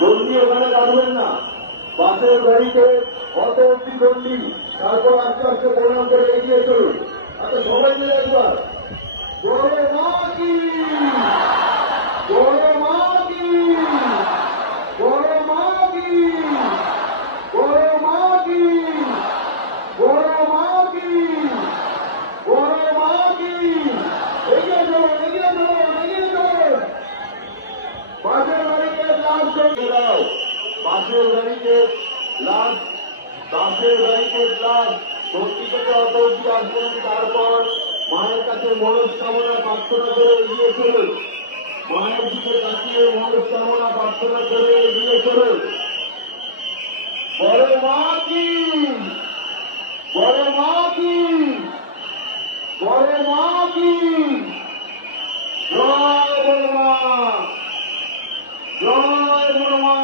গন্ডি ওখানে কাটবেন না, বাসের গাড়িতে অত অব্দি গন্ডি, তারপর আস্তে আস্তে প্রণাম করে এগিয়ে চলুন। আচ্ছা সবাই মিলে একবার বড় মা কি, বড় মা কি, বড় মা কি, বড় মা কি, বড় মা কি, বড় মা কি। এগিয়ে চলুন, এগিয়ে চলুন, এগিয়ে চলুন। বাসের গাড়িতে লাল চলে দাও, বাসের গাড়িতে লাল, বাসের গাড়িতে লাল ভর্তি থেকে অত অব্দি আসবেন। তারপর মায়ের কাছে মনস্কামনা প্রার্থনা করে এগিয়ে চলুন, মায়ের দিকে তাকিয়ে মনস্কামনা প্রার্থনা করে এগিয়ে চলুন। বড় মা কি, বড় মা কি, বড় মা কি, জয় বড় মা, জয় বড় মা।